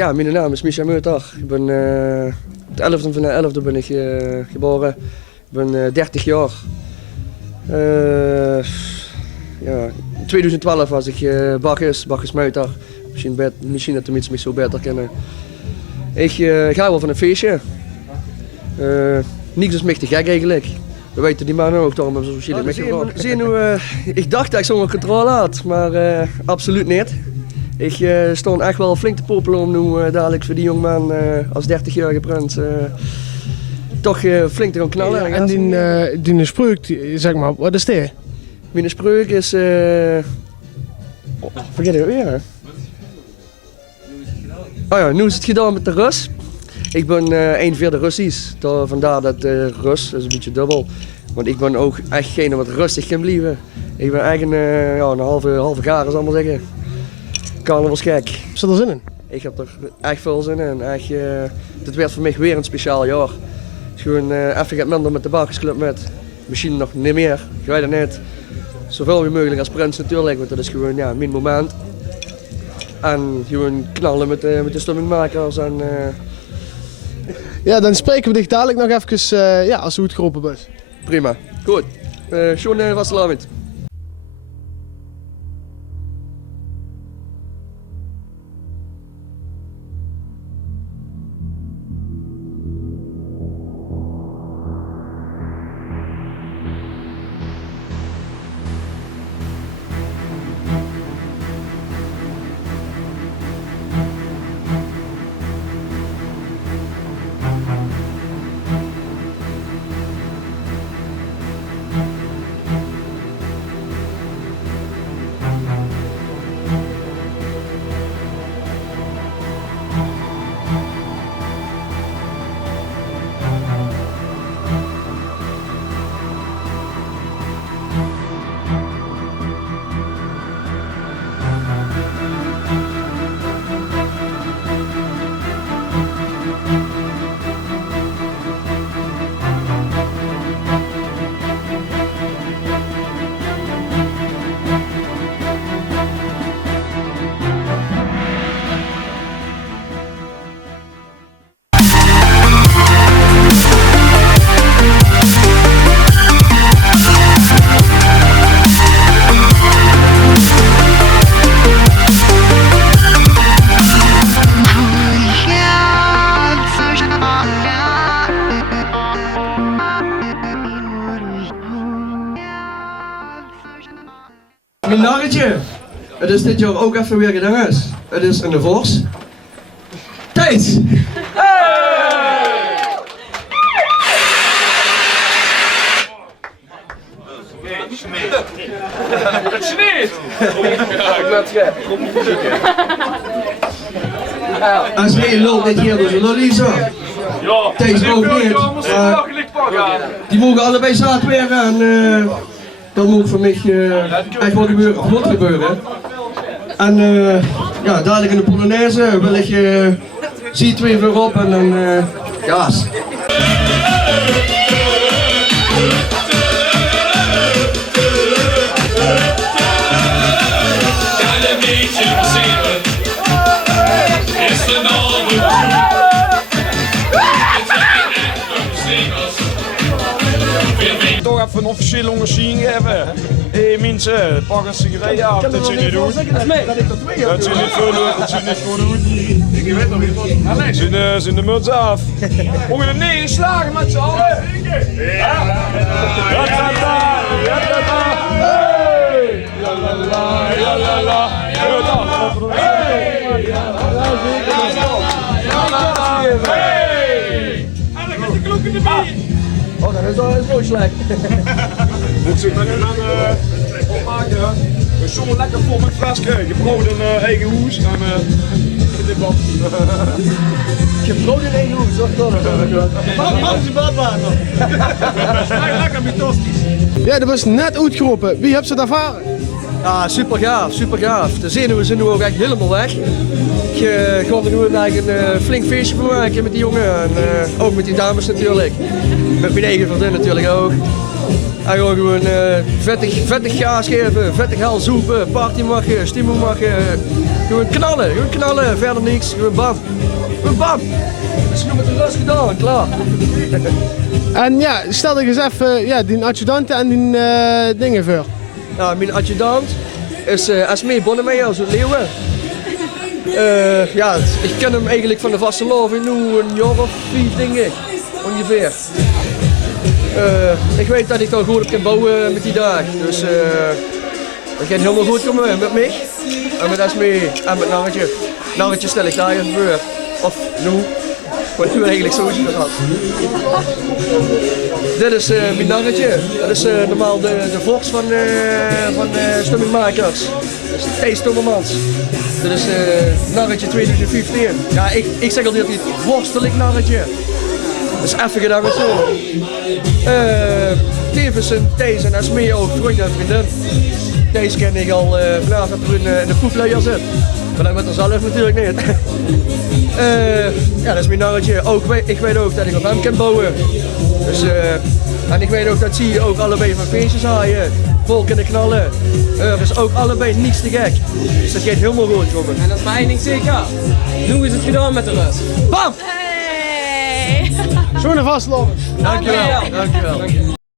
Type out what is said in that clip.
Ja, mijn naam is Micha Meuter. Ik ben de 11e van de 11e ben ik geboren. Ik ben 30 jaar. Ja, in 2012 was ik Bacchus Meuter. Misschien dat de mensen me zo beter kennen. Ik ga wel van een feestje. Niks is me te gek eigenlijk. We weten die mannen ook, daarom hebben ze zo meegevraagd. Ik dacht dat ik zo'n controle had, maar absoluut niet. Ik stond echt wel flink te popelen om nu dadelijk voor die jongman als 30-jarige prins toch flink te gaan knallen. Ja, en die spreuk, zeg maar, wat is die? Mijn spreuk is... vergeet het weer, hè? Oh ja, nu is het gedaan met de Rus. Ik ben 1/4 Russisch, vandaar dat Rus is een beetje dubbel. Want ik ben ook echt geen wat rustig kan blijven. Ik ben echt een halve gaar, zal ik maar zeggen. Carnavalsgek. Zit er zin in? Ik heb er echt veel zin in. Dit werd voor mij weer een speciaal jaar. Het is gewoon even wat minder met de Bacchusclub met. Misschien nog niet meer, ik weet het niet. Zoveel mogelijk als prins natuurlijk, want dat is gewoon mijn moment. En gewoon knallen met de stemmingmakers. Ja, dan spreken we dich dadelijk nog even als hoe het geroepen is. Prima, goed. Schöne Wasselavond. Mijn narretje. Het is dit jaar ook even weer gedaan is. Het is een vos. Tijd! Het sneeuwt! Als mij lult dit hier dus een lolly zo. Ja, Thijs ook niet. Die mogen allebei zaad weer en dat moet voor mij echt wel gebeuren. En ja, dadelijk in de Polonaise wil ik zie 2 voorop en dan gaas. Toch even een officiële onderscheiding hebben. Hé mensen, pak een sigaret af, dat zul je niet doen. Dat zul je niet voor doen, dat zul je niet voor doen. Ik weet nog niet wat. Zijn de muts af. Mogen er 9 slagen met z'n allen? Ja! Oh, dat is wel slecht. Moet zich dan nu aan opmaken. We zongen lekker vol met flesken, gebrood in eigen hoes en dit wat. Gebrood in eigen hoes, wat dan? Wat is het badwater? Lekker fantastisch. Ja, dat was net uitgeroepen. Wie heeft ze het ervaren? Ja, super gaaf, super gaaf. De zenuwen zijn nu ook echt helemaal weg. Ik ga er nu eigenlijk een flink feestje van maken met die jongen en ook met die dames natuurlijk. Met mijn eigen vriendin natuurlijk ook. En gewoon vettig gaas geven, vettig hel zoepen, party maken, stimmung maken. Gewoon knallen, verder niks, gewoon bam. Gewoon bam. Dat is gewoon met de rust gedaan, klaar. En ja, stel ik eens even ja, die adjudanten en die dingen voor. Nou, mijn adjudant is Esmee Bonnemeijer uit Leeuwen. Ja, ik ken hem eigenlijk van de vaste lof nu een jaar of 4, denk ik, ongeveer. Ik weet dat ik al goed op kan bouwen met die dag, dus dat gaat helemaal goed komen met mij. En met Esmee en met Narretje. Narretje stel ik daar even voor. Of nu, wat nu eigenlijk zo gehad. Dit is mijn Narretje. Dat is normaal de volks van Stummingmakers. Dat is Thijs Stommermans. Dit is Narretje 2015. Ja, ik zeg altijd niet vorstelijk Narretje. Dat is even gedaan met zo. Tevens en Thijs en Esmee ook vrienden en vriendin. Thijs ken ik al vanaf dat er in de poepleier zit. Maar dat met onszelf natuurlijk niet. Ja, dat is mijn Narretje. Ik weet ook dat ik op hem kan bouwen. Dus, en ik weet ook dat zie je ook allebei van feestjes haaien. Vol kunnen knallen. Er is ook allebei niets te gek. Dus dat gaat helemaal goed komen. En dat is maar één ding zeker. Nu is het gedaan met de rust. Bam! Hey! Zo'n vastlopen. Dankjewel. Dankjewel.